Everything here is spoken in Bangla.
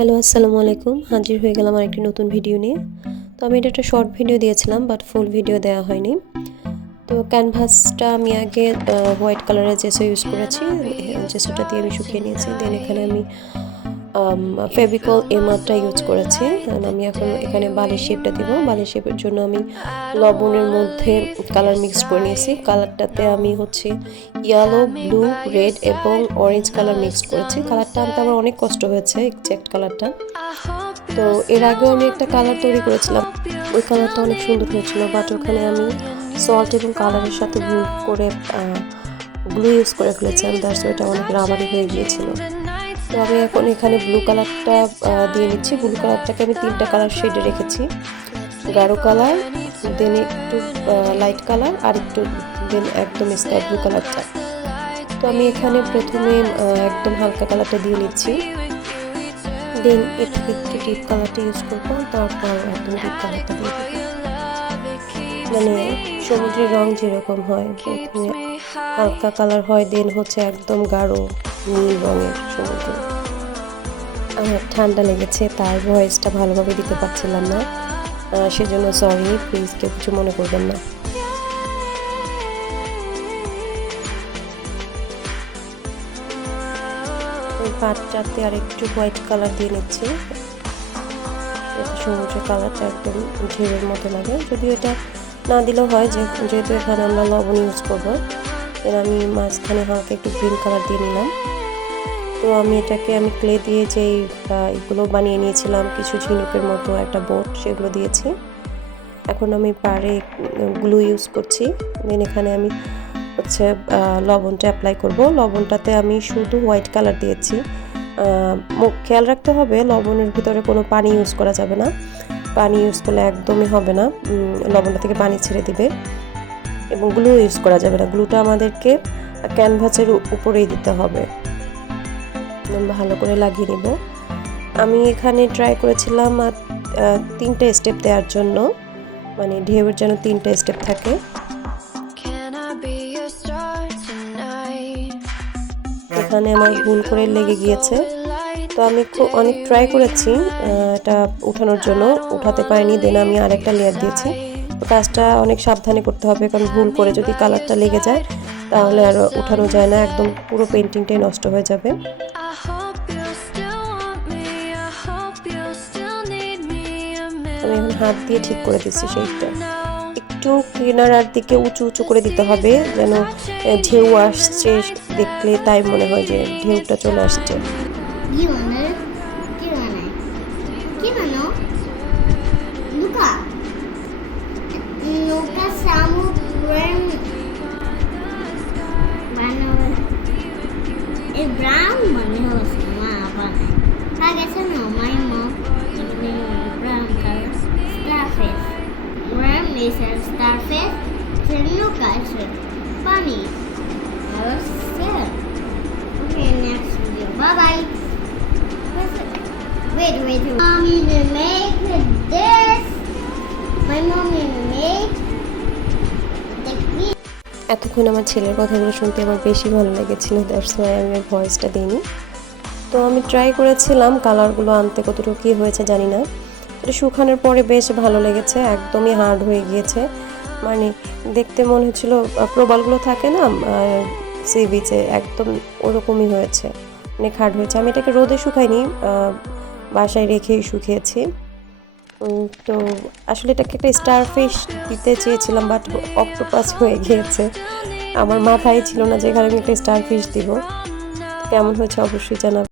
হ্যালো আসসালামু আলাইকুম। হাজির হয়ে গেলাম আরেকটি নতুন ভিডিও নিয়ে। তো আমি এটা একটা শর্ট ভিডিও দিয়েছিলাম, বাট ফুল ভিডিও দেওয়া হয়নি। তো ক্যানভাসটা আমি আগে হোয়াইট কালারের জেসো ইউজ করেছি। জেসোটা দিয়ে আমি শুকিয়ে নিয়েছি। দেন এখানে আমি ফেভিকল এমারটা ইউজ করেছি। আমি এখন এখানে বালির শেপটা দিব। বালির শেপের জন্য আমি লবণের মধ্যে কালার মিক্স করে নিয়েছি। কালারটাতে আমি হচ্ছে ইয়েলো, ব্লু, রেড এবং অরেঞ্জ কালার মিক্সড করেছি। কালারটা আনতে আমার অনেক কষ্ট হয়েছে, এক্সাক্ট কালারটা। তো এর আগেও আমি একটা কালার তৈরি করেছিলাম, ওই কালারটা অনেক সুন্দর হয়েছিল, বাট ওখানে আমি সল্ট এবং কালারের সাথে ভুল করে গ্লু ইউজ করে ফেলেছিলাম, দ্যাটস ওইটা অনেক রাবারি হয়ে গিয়েছিল। তো আমি এখন এখানে ব্লু কালারটা দিয়ে নিচ্ছি। ব্লু কালারটাকে আমি 3টা কালার শেডে রেখেছি, গাঢ় কালার, দেন একটু লাইট কালার, আর একটু দেন একদম স্কাই ব্লু কালারটা। তো আমি এখানে প্রথমে একদম হালকা কালারটা দিয়ে নিচ্ছি, দেন এর থেকে একটু ডিপ কালারটা ইউজ করবো, তারপর একদম ডিপ কালারটা দিয়ে দেবো। মানে সমুদ্রের রং যেরকম হয়, প্রথমে হালকা কালার হয়, দেন হচ্ছে একদম গাঢ় নীল রঙের সমুদ্র। আমার ঠান্ডা লেগেছে, তাই ভয়েসটা ভালোভাবে দিতে পারছিলাম না, সেজন্য সরি, প্লিজ কেউ কিছু মনে করবেন না। পাটটাতে আর একটু হোয়াইট কালার দিয়ে নিচ্ছি, সমুদ্রের কালারটা একদম ঢেউয়ের মতো লাগে। যদিও এটা না দিলেও হয়, যেহেতু এখানে আমরা লবণ ইউজ করবো। এর আমি মাঝখানে হালকা একটু গ্রিন কালার দিয়ে নিলাম। তো আমি এটাকে ক্লে দিয়ে যেই এগুলো বানিয়ে নিয়েছিলাম, কিছু ঝিনুকের মতো একটা বোট, সেগুলো দিয়েছি। এখন আমি পাড়ে গ্লু ইউজ করছি। দেন এখানে আমি হচ্ছে লবণটা অ্যাপ্লাই করব। লবণটাতে আমি শুধু হোয়াইট কালার দিয়েছি। খেয়াল রাখতে হবে লবণের ভিতরে কোনো পানি ইউজ করা যাবে না, পানি ইউজ করলে একদমই হবে না, লবণটা থেকে পানি ছেড়ে দিবে। এবং গ্লু ইউজ করা যাবে না, গ্লুটা আমাদেরকে ক্যানভাসের উপরেই দিতে হবে। ভালো করে লাগিয়ে নিব। আমি এখানে ট্রাই করেছিলাম 3টে স্টেপ দেওয়ার জন্য, মানে ঢেউয়ের যেন 3টে স্টেপ থাকে। এখানে আমার ভুল করে লেগে গিয়েছে, তো আমি অনেক ট্রাই করেছি এটা উঠানোর জন্য, উঠাতে পারিনি। দেন আমি আরেকটা লেয়ার দিয়েছি। তো কাজটা অনেক সাবধানে করতে হবে, কারণ ভুল করে যদি কালারটা লেগে যায় তাহলে আর উঠানো যায় না, একদম পুরো পেন্টিংটাই নষ্ট হয়ে যাবে। আমি এখন হাত দিয়ে ঠিক করে দিচ্ছি সেইটা। একটু কিনারার দিকে উঁচু উঁচু করে দিতে হবে, যেন ঢেউ আসছে দেখলে তাই মনে হয় যে ঢেউটা চলে আসছে। brown money was I guess I know my mom brown color starfish. Ram is a starfish. Then look at it. Funny. I was scared. Okay, next video. Bye bye. Wait. Mommy will make this. My mommy will make. এতক্ষণ আমার ছেলের কথাগুলো শুনতে আমার বেশি ভালো লেগেছিল, দ্যাটস ওয়াই আমি ভয়েসটা দিইনি। তো আমি ট্রাই করেছিলাম কালারগুলো আনতে, কতটুকু কী হয়েছে জানি না। এটা শুকানোর পরে বেশ ভালো লেগেছে, একদমই হার্ড হয়ে গিয়েছে, মানে দেখতে মনে হচ্ছিল প্রবালগুলো থাকে না সি বিচে, একদম ওরকমই হয়েছে, অনেক হার্ড হয়েছে। আমি এটাকে রোদে শুকাইনি, বাসায় রেখেই শুকিয়েছি। তো আসলে এটাকে একটা স্টারফিশ দিতে চেয়েছিলাম, বাট অক্টোপাস হয়ে গিয়েছে। আমার মাথায় ছিল না যে এখানে আমি একটা স্টারফিশ দিব। কেমন হয়েছে অবশ্যই জানাবো।